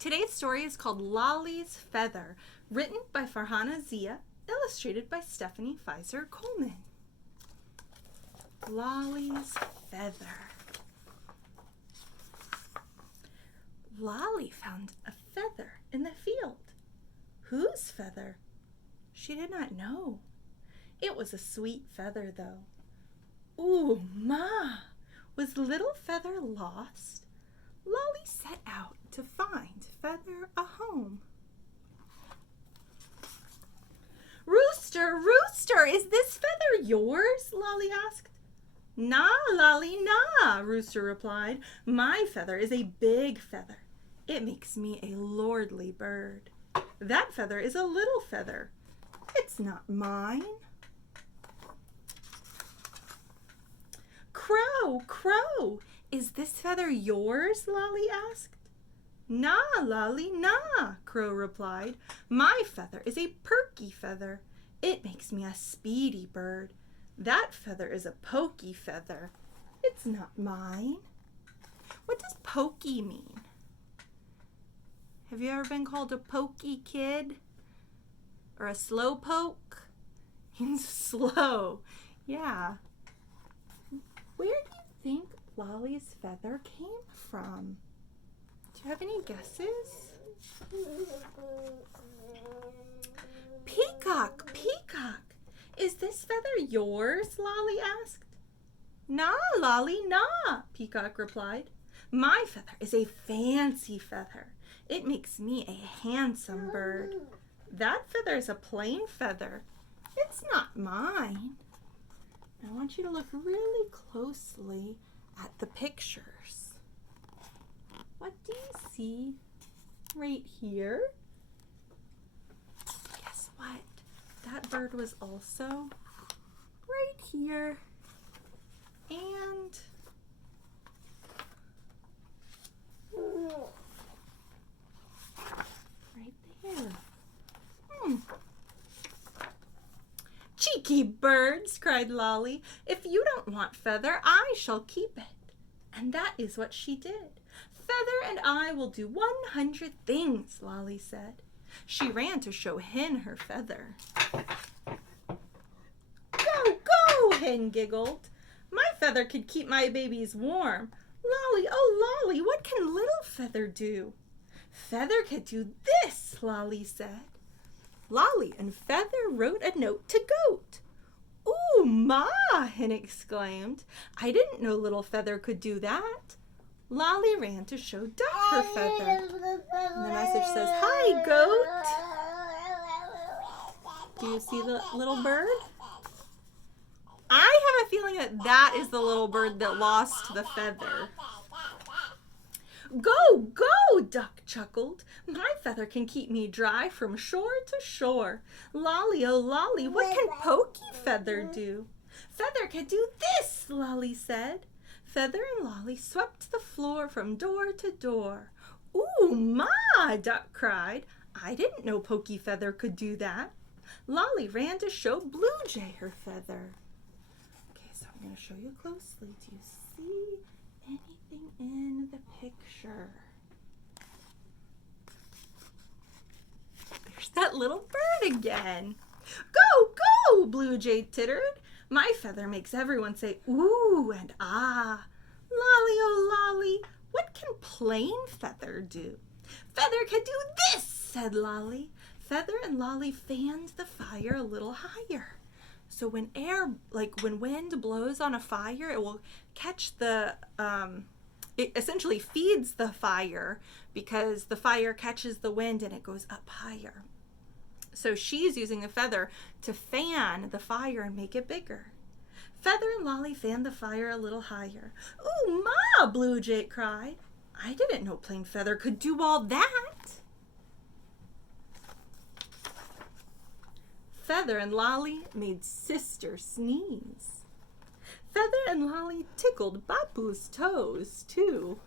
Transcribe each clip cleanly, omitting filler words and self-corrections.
Today's story is called Lali's Feather, written by Farhana Zia, illustrated by Stephanie Pfizer Coleman. Lali's Feather. Lali found a feather in the field. Whose feather? She did not know. It was a sweet feather, though. Ooh, ma! Was little Feather lost? Lali set out to find Feather a home. Rooster, Rooster, is this feather yours? Lali asked. Nah, Lali, nah, Rooster replied. My feather is a big feather. It makes me a lordly bird. That feather is a little feather. It's not mine. Crow, Crow, is this feather yours? Lali asked. Nah, Lali, nah, Crow replied. My feather is a perky feather. It makes me a speedy bird. That feather is a pokey feather. It's not mine. What does pokey mean? Have you ever been called a pokey kid? Or a slow poke? Means slow. Yeah. Where do you think Lali's feather came from? Do you have any guesses? Peacock, Peacock, is this feather yours? Lali asked. Nah, Lali, nah, Peacock replied. My feather is a fancy feather. It makes me a handsome bird. That feather is a plain feather. It's not mine. I want you to look really closely at the pictures. What do you see right here? Guess what? That bird was also right here. And right there. Cheeky birds, cried Lali. If you don't want Feather, I shall keep it. And that is what she did. Feather and I will do 100 things, Lali said. She ran to show Hen her feather. Go, go, Hen giggled. My feather could keep my babies warm. Lali, oh Lali, what can little Feather do? Feather could do this, Lali said. Lali and Feather wrote a note to Goat. Ooh, ma, Hen exclaimed. I didn't know little Feather could do that. Lali ran to show Duck her feather. And the message says, Hi, Goat. Do you see the little bird? I have a feeling that that is the little bird that lost the feather. Go, go, Duck chuckled. My feather can keep me dry from shore to shore. Lali, oh Lali, what can Pokey Feather do? Feather can do this, Lali said. Feather and Lali swept the floor from door to door. Ooh, ma, Duck cried. I didn't know Pokey Feather could do that. Lali ran to show Blue Jay her feather. Okay, so I'm going to show you closely. Do you see anything in the picture? There's that little bird again. Go, go, Blue Jay tittered. My feather makes everyone say ooh and ah. Lali, oh Lali, what can plain Feather do? Feather can do this, said Lali. Feather and Lali fanned the fire a little higher. So when wind blows on a fire, it will catch it essentially feeds the fire because the fire catches the wind and it goes up higher. So she's using the feather to fan the fire and make it bigger. Feather and Lali fanned the fire a little higher. Ooh, ma, Blue Jay cried. I didn't know plain Feather could do all that. Feather and Lali made sister sneeze. Feather and Lali tickled Bapu's toes, too.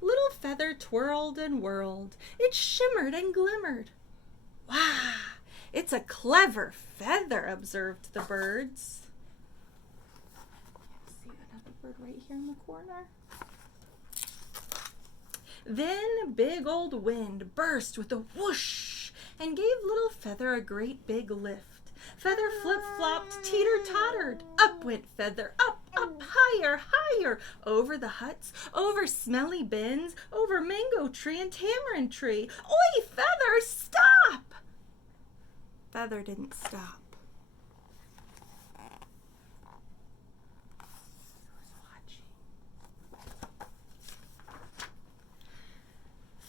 Little Feather twirled and whirled. It shimmered and glimmered. Wow, it's a clever feather, observed the birds. See another bird right here in the corner. Then big old wind burst with a whoosh and gave little Feather a great big lift. Feather flip-flopped, teeter-tottered. Up went Feather, up, higher, higher, over the huts, over smelly bins, over mango tree and tamarind tree. Oi, Feather, stop! Feather didn't stop.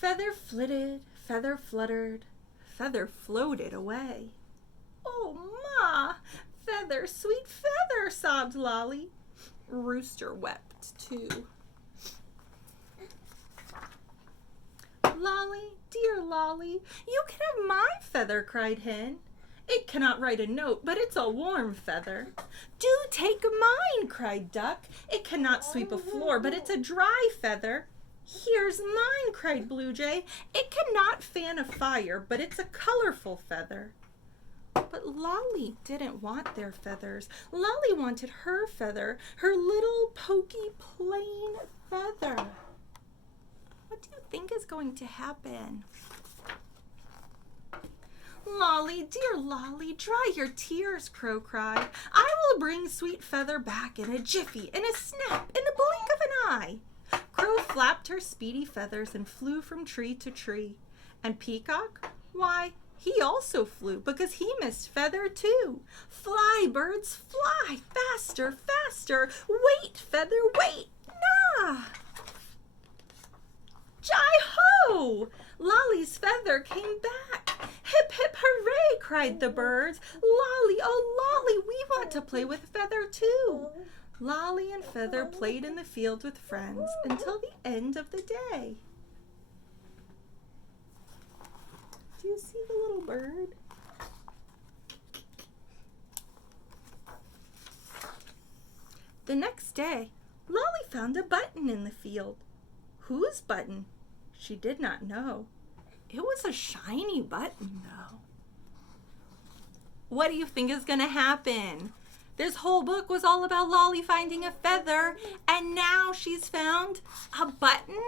Feather flitted, Feather fluttered, Feather floated away. Oh, Ma! Feather, sweet Feather, sobbed Lali. Rooster wept too. Lali, dear Lali, you can have my feather, cried Hen. It cannot write a note, but it's a warm feather. Do take mine, cried Duck. It cannot sweep a floor, but it's a dry feather. Here's mine, cried Blue Jay. It cannot fan a fire, but it's a colorful feather. But Lali didn't want their feathers. Lali wanted her feather, her little pokey plain feather. What do you think is going to happen? Lali, dear Lali, dry your tears, Crow cried. I will bring sweet Feather back in a jiffy, in a snap, in the blink of an eye. Crow flapped her speedy feathers and flew from tree to tree. And Peacock, why, he also flew because he missed Feather too. Fly, birds, fly, faster, faster. Wait, Feather, wait. Nah. Jai-ho! Lali's feather came back. Hip, hip, hooray, cried the birds. Lali, oh Lali, we want to play with Feather too. Lali and Feather played in the field with friends until the end of the day. Do you see the little bird? The next day, Lali found a button in the field. Whose button? She did not know. It was a shiny button, though. What do you think is going to happen? This whole book was all about Lali finding a feather, and now she's found a button?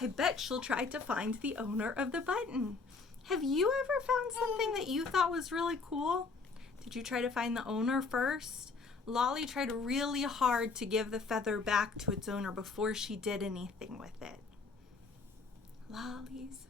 I bet she'll try to find the owner of the button. Have you ever found something that you thought was really cool? Did you try to find the owner first? Lali tried really hard to give the feather back to its owner before she did anything with it. Lali's